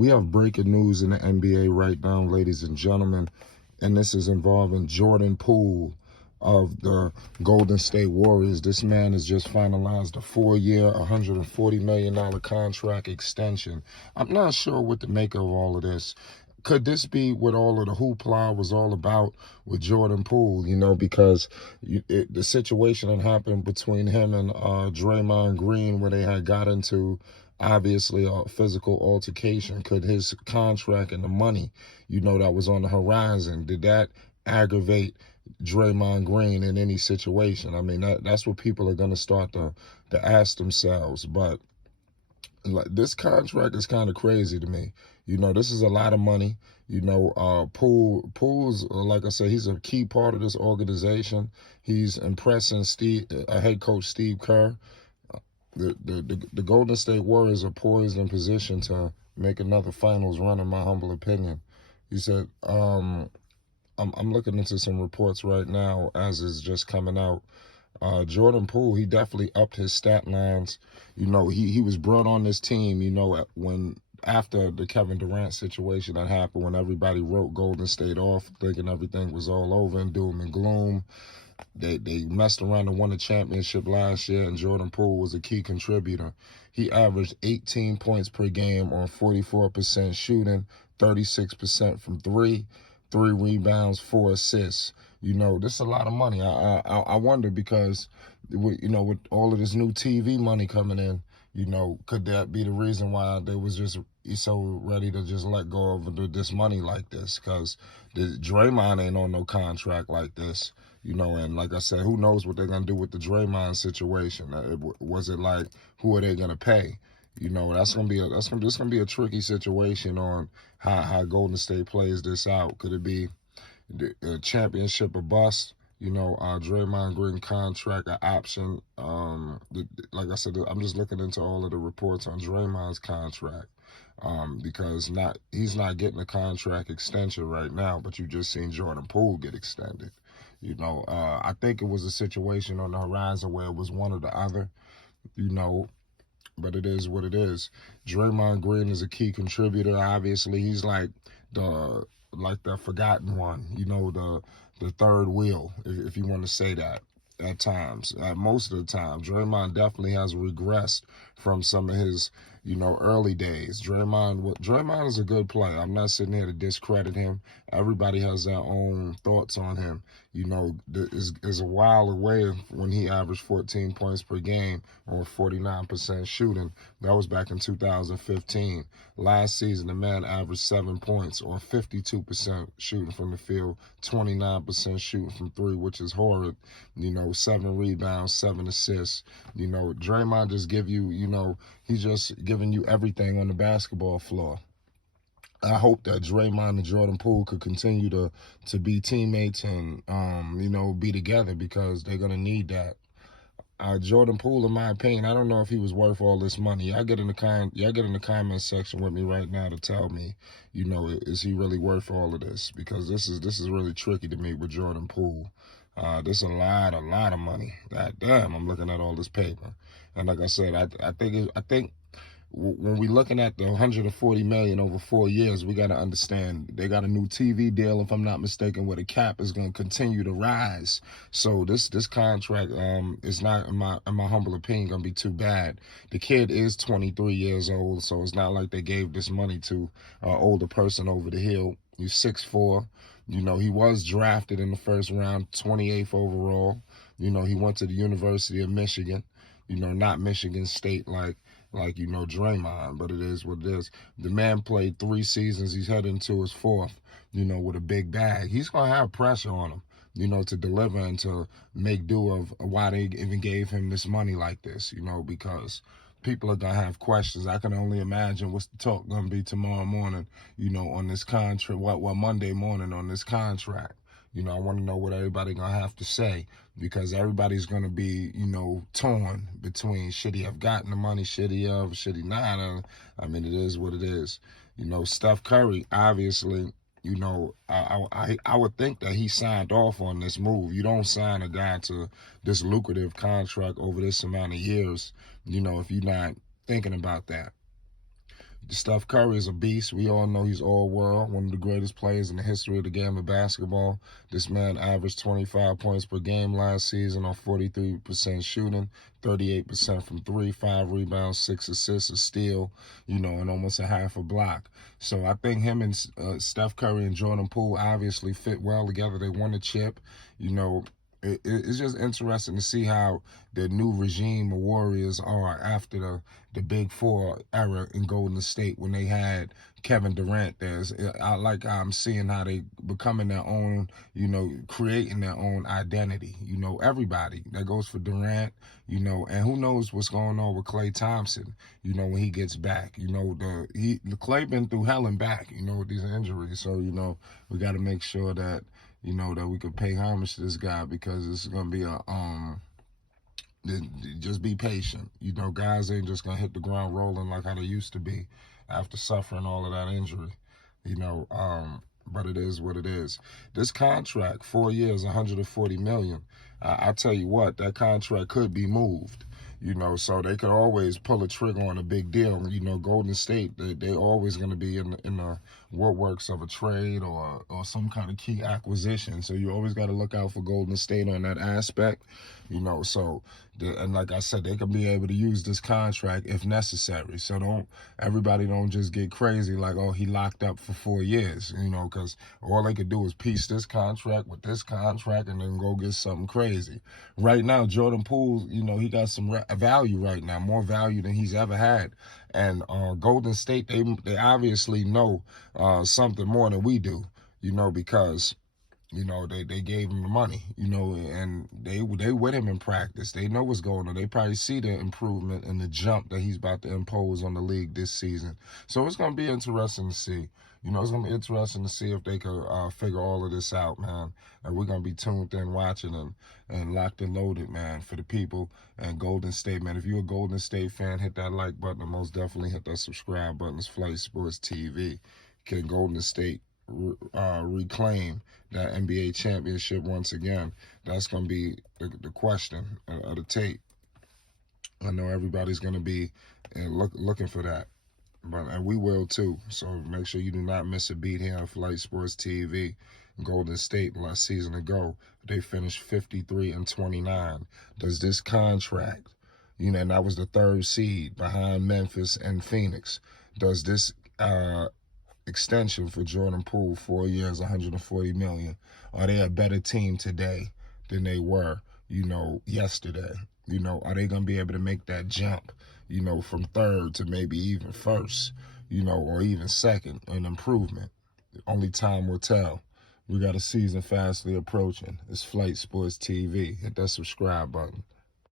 We have breaking news in the NBA right now, ladies and gentlemen, and this is involving Jordan Poole of the Golden State Warriors. This man has just finalized a 4-year, $140 million contract extension. I'm not sure what to make of all of this. Could this be what all of the hoopla was all about with Jordan Poole? Because the situation that happened between him and Draymond Green, where they had got into obviously a physical altercation. Could his contract and the money, that was on the horizon, did that aggravate Draymond Green in any situation? I mean, that's what people are going to start to ask themselves. But this contract is kind of crazy to me. This is a lot of money. Poole's, like I said, he's a key part of this organization. He's impressing head coach Steve Kerr. The Golden State Warriors are poised in position to make another finals run, in my humble opinion. He said, I'm looking into some reports right now as is just coming out. Jordan Poole, he definitely upped his stat lines. He was brought on this team, after the Kevin Durant situation that happened, when everybody wrote Golden State off, thinking everything was all over and doom and gloom. They messed around and won a championship last year, and Jordan Poole was a key contributor. He averaged 18 points per game on 44% shooting, 36% from three, 3 rebounds, 4 assists. This is a lot of money. I wonder, because, with all of this new TV money coming in, could that be the reason why they was just so ready to just let go of this money like this? Because Draymond ain't on no contract like this, and like I said, who knows what they're going to do with the Draymond situation? Was it like, who are they going to pay? That's going to be a tricky situation on how Golden State plays this out. Could it be the championship or bust? Draymond Green contract, an option. Like I said, I'm just looking into all of the reports on Draymond's contract, because he's not getting a contract extension right now, but you just seen Jordan Poole get extended. I think it was a situation on the horizon where it was one or the other, but it is what it is. Draymond Green is a key contributor. Obviously, he's like the forgotten one, the third wheel, if you want to say that, at times. Most of the time, Draymond definitely has regressed from some of his, early days. Draymond is a good player. I'm not sitting here to discredit him. Everybody has their own thoughts on him. Is a while away when he averaged 14 points per game on 49% shooting. That was back in 2015. Last season, the man averaged 7 points or 52% shooting from the field, 29% shooting from three, which is horrid. 7 rebounds, 7 assists. Draymond just he's just giving you everything on the basketball floor. I hope that Draymond and Jordan Poole could continue to be teammates and, be together, because they're going to need that. Jordan Poole, in my opinion, I don't know if he was worth all this money. Y'all get in the comment section with me right now to tell me, is he really worth all of this? Because this is really tricky to me with Jordan Poole. This is a lot of money. God damn, I'm looking at all this paper, and like I said, I think when we're looking at the $140 million over 4 years, we got to understand they got a new TV deal, if I'm not mistaken, where the cap is going to continue to rise. So this contract is not, in my humble opinion, going to be too bad. The kid is 23 years old, so it's not like they gave this money to an older person over the hill. He's 6'4". He was drafted in the first round, 28th overall. He went to the University of Michigan, not Michigan State like Draymond, but it is what it is. The man played 3 seasons. He's heading to his 4th, with a big bag. He's going to have pressure on him, to deliver and to make do of why they even gave him this money like this, because people are going to have questions. I can only imagine what's the talk going to be tomorrow morning, on this contract, Monday morning on this contract. I want to know what everybody going to have to say, because everybody's going to be, torn between should he have gotten the money, should he not. I mean, it is what it is. Steph Curry, obviously, I would think that he signed off on this move. You don't sign a guy to this lucrative contract over this amount of years, if you're not thinking about that. Steph Curry is a beast. We all know he's all world, one of the greatest players in the history of the game of basketball. This man averaged 25 points per game last season on 43% shooting, 38% from three, 5 rebounds, 6 assists, a steal, and almost a half a block. So I think him and Steph Curry and Jordan Poole obviously fit well together. They won a chip. It's just interesting to see how the new regime of Warriors are after the Big Four era in Golden State when they had Kevin Durant. I'm seeing how they becoming their own, creating their own identity. Everybody that goes for Durant, and who knows what's going on with Klay Thompson, when he gets back. The Klay been through hell and back, with these injuries. So, we got to make sure that that we could pay homage to this guy, because it's gonna be just be patient. Guys ain't just gonna hit the ground rolling like how they used to be after suffering all of that injury. But it is what it is. This contract, 4 years, 140 million. I tell you what, that contract could be moved. So they could always pull a trigger on a big deal. Golden State, they always going to be in the workworks of a trade or some kind of key acquisition. So you always got to look out for Golden State on that aspect. And like I said, they can be able to use this contract if necessary. So everybody don't just get crazy like, oh, he locked up for 4 years, because all they could do is piece this contract with this contract and then go get something crazy. Right now, Jordan Poole, he got some value right now, more value than he's ever had. And Golden State, they obviously know something more than we do, because they gave him the money, and they with him in practice. They know what's going on. They probably see the improvement and the jump that he's about to impose on the league this season. So it's going to be interesting to see. It's going to be interesting to see if they could figure all of this out, man. And we're going to be tuned in, watching and locked and loaded, man, for the people and Golden State, man. If you're a Golden State fan, hit that like button and most definitely hit that subscribe button. It's Flight Sports TV. Can Golden State reclaim that NBA championship once again? That's going to be the question of the tape. I know everybody's going to be looking for that, and we will too. So make sure you do not miss a beat here on Flight Sports TV. Golden State last season ago, they finished 53-29. Does this contract, and that was the 3rd seed behind Memphis and Phoenix, does this extension for Jordan Poole, 4 years, 140 million. Are they a better team today than they were, yesterday? Are they going to be able to make that jump, from 3rd to maybe even 1st, or even 2nd, an improvement? Only time will tell. We got a season fastly approaching. It's Flight Sports TV. Hit that subscribe button.